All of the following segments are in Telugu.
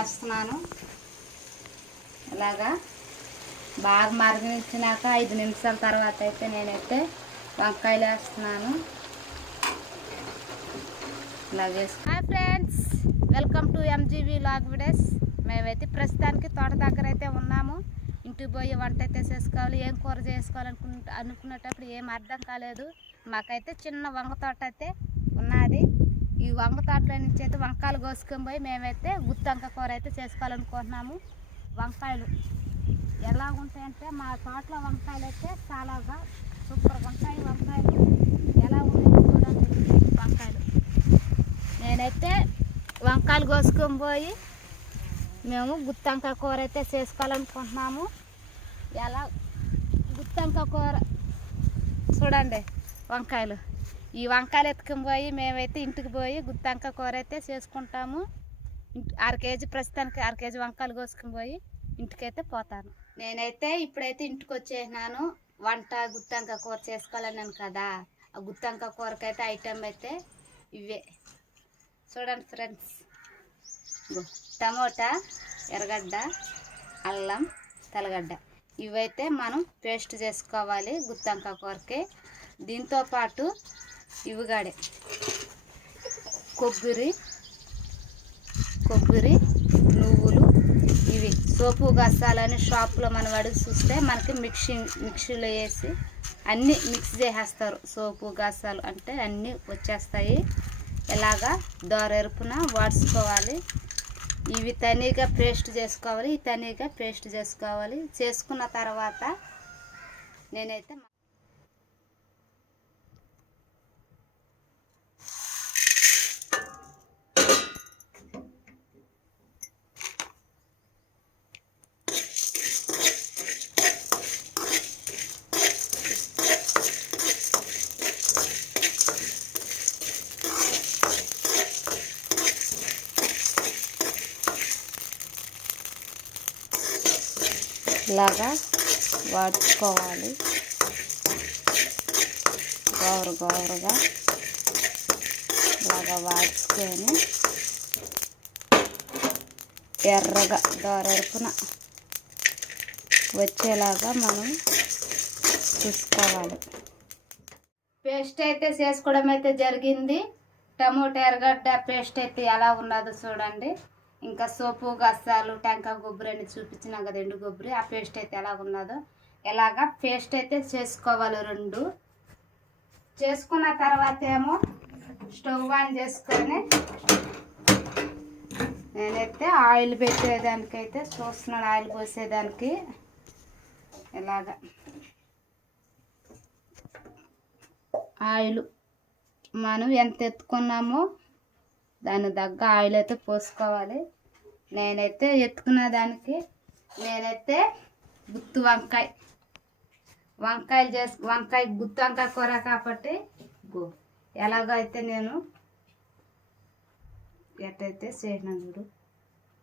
వేస్తున్నాను. ఇలాగా బాగా మరిగించినాక 5 నిమిషాల తర్వాత అయితే నేనైతే వంకాయలు వేస్తున్నాను. ఇలాగే hi friends, welcome to ఎంజీవి vlog videos. మేమైతే ప్రస్తుతానికి తోట దగ్గర అయితే ఉన్నాము. ఇంటికి పోయి వంట అయితే చేసుకోవాలి. ఏం కూర అనుకునేటప్పుడు ఏం అర్థం కాలేదు. మాకైతే చిన్న వంగ తోట అయితే ఉన్నది. ఈ వంగ తోటలో నుంచి అయితే వంకాయలు కోసుకొని పోయి మేమైతే గుత్తంక కూర అయితే చేసుకోవాలనుకుంటున్నాము. వంకాయలు ఎలా ఉంటాయంటే మా తోటలో వంకాయలు అయితే చాలాగా సూపర్గా ఉంటాయి. వంకాయలు ఎలా ఉన్నాయి చూడండి. వంకాయలు నేనైతే వంకాయలు కోసుకొని పోయి మేము గుత్తంక కూర అయితే చేసుకోవాలనుకుంటున్నాము. ఎలా గుత్తంక కూర చూడండి. వంకాయలు ఈ వంకాయలు ఎత్తుకొని పోయి మేమైతే ఇంటికి పోయి గుత్తంక కూర అయితే చేసుకుంటాము. 6 కేజీ ప్రస్తుతానికి 6 కేజీ వంకాయలు కోసుకొని పోయి ఇంటికైతే పోతాను. నేనైతే ఇప్పుడైతే ఇంటికి వచ్చేసినాను. వంట గుత్తంక కూర చేసుకోవాలన్నాను కదా. ఆ గుత్తంక కూరకైతే ఐటమ్ అయితే ఇవే చూడండి ఫ్రెండ్స్. టమోటా, ఎర్రగడ్డ, అల్లం, తెల్లగడ్డ ఇవైతే మనం పేస్ట్ చేసుకోవాలి గుత్తంక కూరకి. దీంతోపాటు ఇవిగాడే కొబ్బరి, నువ్వులు, ఇవి సోపు గసాలని షాప్లో మనం అడిగి చూస్తే మనకి మిక్సీలో వేసి అన్నీ మిక్స్ చేసేస్తారు. సోపు గసాలు అంటే అన్నీ వచ్చేస్తాయి. ఇలాగా దోరెరుపున వాడ్చుకోవాలి. ఇవి తనీగా పేస్ట్ చేసుకోవాలి. ఈ తనీగా పేస్ట్ చేసుకోవాలి. చేసుకున్న తర్వాత నేనైతే ఇలాగా వాడుకోవాలి. గౌరగా ఇలాగా వాడుకొని ఎర్రగా దోరెరుపున వచ్చేలాగా మనం చూసుకోవాలి. పేస్ట్ అయితే చేసుకోవడం అయితే జరిగింది. టమోటా ఎర్రగడ్డ పేస్ట్ అయితే ఎలా ఉన్నదో చూడండి. ఇంకా సోపు గసాలు టెంకాయ కొబ్బరి అని చూపించినాం కదా, ఎండు కొబ్బరి. ఆ పేస్ట్ అయితే ఎలా ఉన్నదో ఎలాగా పేస్ట్ అయితే చేసుకోవాలి. 2 చేసుకున్న తర్వాత ఏమో స్టవ్ ఆన్ చేసుకొని నేనైతే ఆయిల్ పెట్టేదానికైతే చూస్తున్నాను. ఆయిల్ పోసేదానికి ఇలాగా ఆయిల్ మనం ఎంత ఎత్తుకున్నామో దాని తగ్గ ఆయిల్ అయితే పోసుకోవాలి. నేనైతే ఎత్తుకున్న దానికి నేనైతే గుత్తి వంకాయ గుత్తి వంకాయ కూర కాబట్టి ఎలాగో అయితే నేను ఎట్టయితే చేసినా చూడు.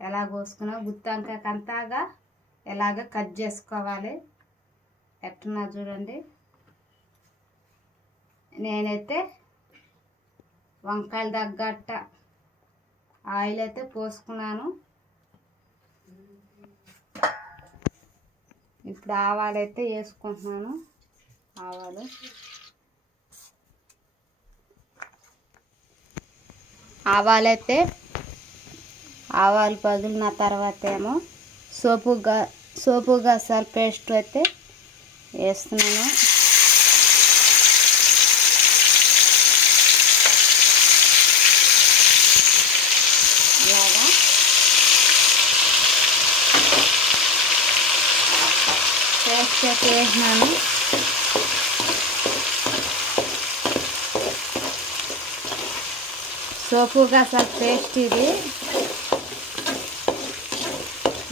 ఎలా కోసుకున్నా గుత్తి వంకాయకి అంతాగా ఎలాగ కట్ చేసుకోవాలి. ఎట్టున్నా చూడండి. నేనైతే వంకాయలు తగ్గట్ట ఆయిల్ అయితే పోసుకున్నాను. ఇప్పుడు ఆవాలు అయితే వేసుకుంటున్నాను. ఆవాలు పగిలిన తర్వాత ఏమో సోపు గసాల పేస్ట్ అయితే వేస్తున్నాను. ఇలాగా పేస్ట్ అయితే వేసినాను. సోపు గసాల పేస్ట్ ఇది.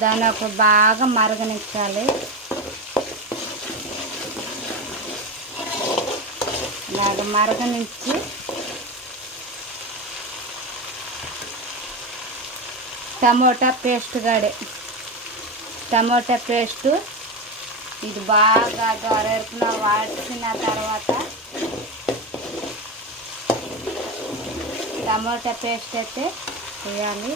దాన్ని ఒక బాగా మరగనిచ్చాలి. ఇలాగ మరగనిచ్చి టమోటా పేస్ట్ ఇది బాగా దోరెరుపున వాడిన తర్వాత టమోటా పేస్ట్ అయితే వేయాలి.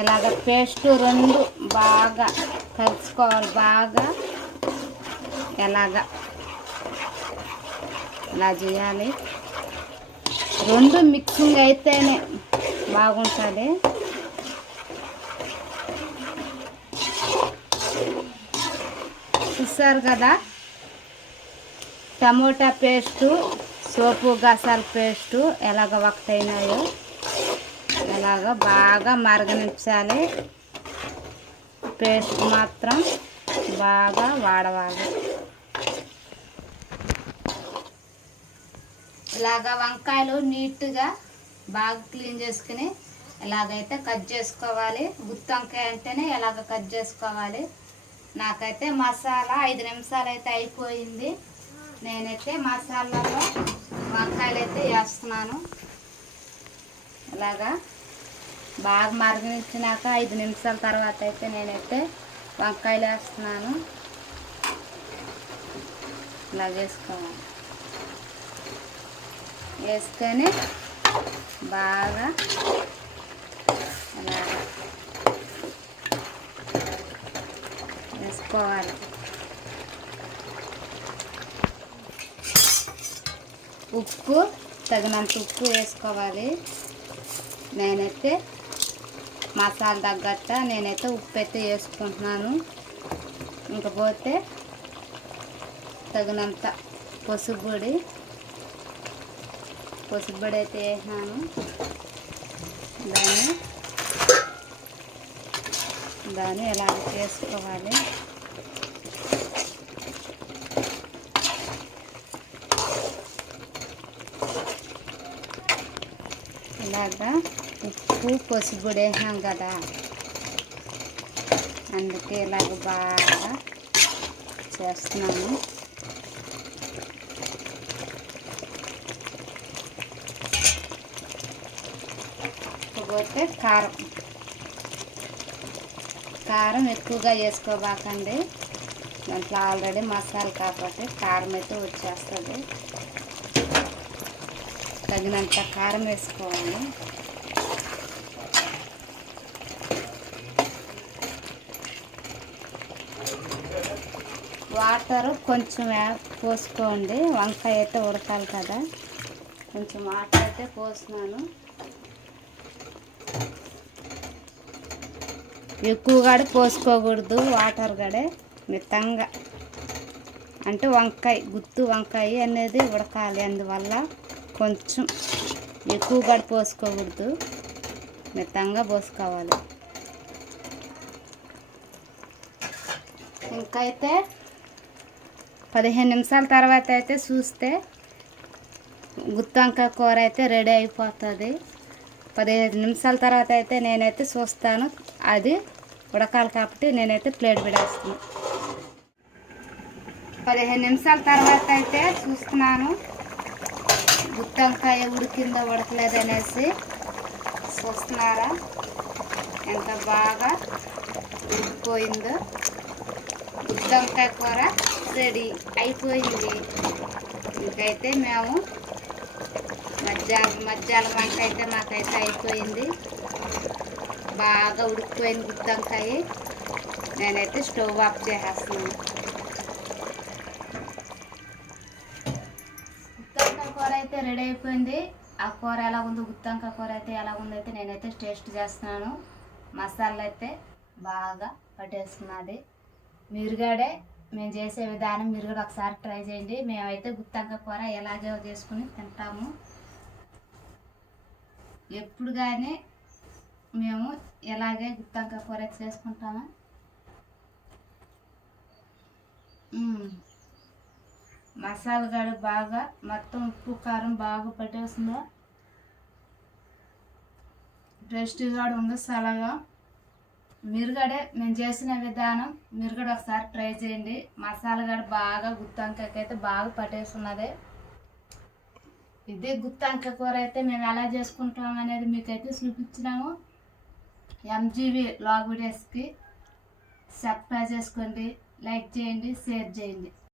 ఇలాగ పేస్ట్ రెండు బాగా కలుసుకోవాలి. బాగా ఇలా చేయాలి. రెండు మిక్సింగ్ అయితేనే బాగుంటుంది. చూసారు కదా, టమోటా పేస్టు, సోపు గసాల పేస్టు ఎలాగ ఒకటైనాయో ఎలాగ బాగా మరగనించాలి. పేస్ట్ మాత్రం బాగా వాడవాలి. ఇలాగ వంకాయలు నీట్గా బాగా క్లీన్ చేసుకుని ఎలాగైతే కట్ చేసుకోవాలి. గుత్తి వంకాయ అంటేనే ఎలాగ కట్ చేసుకోవాలి. నాకైతే మసాలా 5 నిమిషాలు అయితే అయిపోయింది. నేనైతే మసాలాలో వంకాయలు అయితే వేస్తున్నాను. ఇలాగా బాగా మరిగించినాక 5 నిమిషాల తర్వాత అయితే నేనైతే వంకాయలు వేస్తున్నాను. ఇలా వేసుకోవాలి. వేసుకొని బాగా ఇలా వేసుకోవాలి. ఉప్పు తగినంత ఉప్పు వేసుకోవాలి. నేనైతే మసాలా తగ్గట్ట నేనైతే ఉప్పు అయితే వేసుకుంటున్నాను. ఇంకపోతే తగినంత పసుపు పొడి అయితే వేసినాను. దాన్ని ఎలా చేసుకోవాలి. ఇలాగా ఉప్పు పసుపు వేసాం కదా, అందుకే ఇలాగ బాగా చేస్తున్నాను. పోతే కారం ఎక్కువగా వేసుకోబాకండి. దాంట్లో ఆల్రెడీ మసాలా కాబట్టి కారం అయితే వచ్చేస్తుంది. తగినంత కారం వేసుకోవాలి. వాటర్ కొంచెం పోసుకోండి. వంకాయ అయితే ఉడకాలి కదా, కొంచెం వాటర్ అయితే పోస్తున్నాను. ఎక్కువగా పోసుకోకూడదు వాటర్ గడే, మితంగా. అంటే గుత్తి వంకాయ అనేది ఉడకాలి, అందువల్ల కొంచెం ఎక్కువగా పోసుకోకూడదు, మితంగా పోసుకోవాలి. ఇంకైతే 15 నిమిషాల తర్వాత అయితే చూస్తే గుత్తి వంకాయ కూర అయితే రెడీ అయిపోతుంది. 15 నిమిషాల తర్వాత అయితే నేనైతే చూస్తాను. అది ఉడకాలి కాబట్టి నేనైతే ప్లేట్ పెడేస్తాను. 15 నిమిషాల తర్వాత అయితే చూస్తున్నాను గుత్తి వంకాయ ఉడికిందో ఉడకలేదు అనేసి. చూస్తున్నారా ఎంత బాగా ఉడికిపోయిందో. గుత్తి వంకాయ కూర రెడీ అయిపోయింది. ఇంకైతే మేము మధ్యాహ్నం వంట అయితే మాకైతే అయిపోయింది. బాగా ఉడికిపోయింది గుత్తి వంకాయ. నేనైతే స్టవ్ ఆఫ్ చేసేస్తున్నాను. గుత్తి వంకాయ కూర అయితే రెడీ అయిపోయింది. ఆ కూర ఎలా ఉందో, గుత్తి వంకాయ కూర అయితే ఎలా ఉందో అయితే నేనైతే టేస్ట్ చేస్తున్నాను. మసాలా అయితే బాగా పట్టేస్తున్నది. మీరుగాడే మేము చేసే విధానం మీరు కూడా ఒకసారి ట్రై చేయండి. మేమైతే గుత్తి వంకాయ కూర ఎలాగే చేసుకుని తింటాము. ఎప్పుడు కానీ మేము ఎలాగే గుత్తి వంకాయ కూర చేసుకుంటాము. మసాలా గడ బాగా మొత్తం ఉప్పు కారం బాగా పట్టేస్తుందో, టేస్టీగా ఉందో చల్లగా. మీరుగడే మేము చేసిన విధానం మీరు కూడా ఒకసారి ట్రై చేయండి. మసాలా గడ బాగా గుత్తి వంకాయకి అయితే బాగా పట్టేస్తున్నది. ఇదే గుత్తి వంకాయ కూర అయితే మేము ఎలా చేసుకుంటాం అనేది మీకైతే చూపించినాము. ఎంజీవి లాగ్ వీడియోస్కి సబ్స్క్రైబ్ చేసుకోండి, లైక్ చేయండి, షేర్ చేయండి.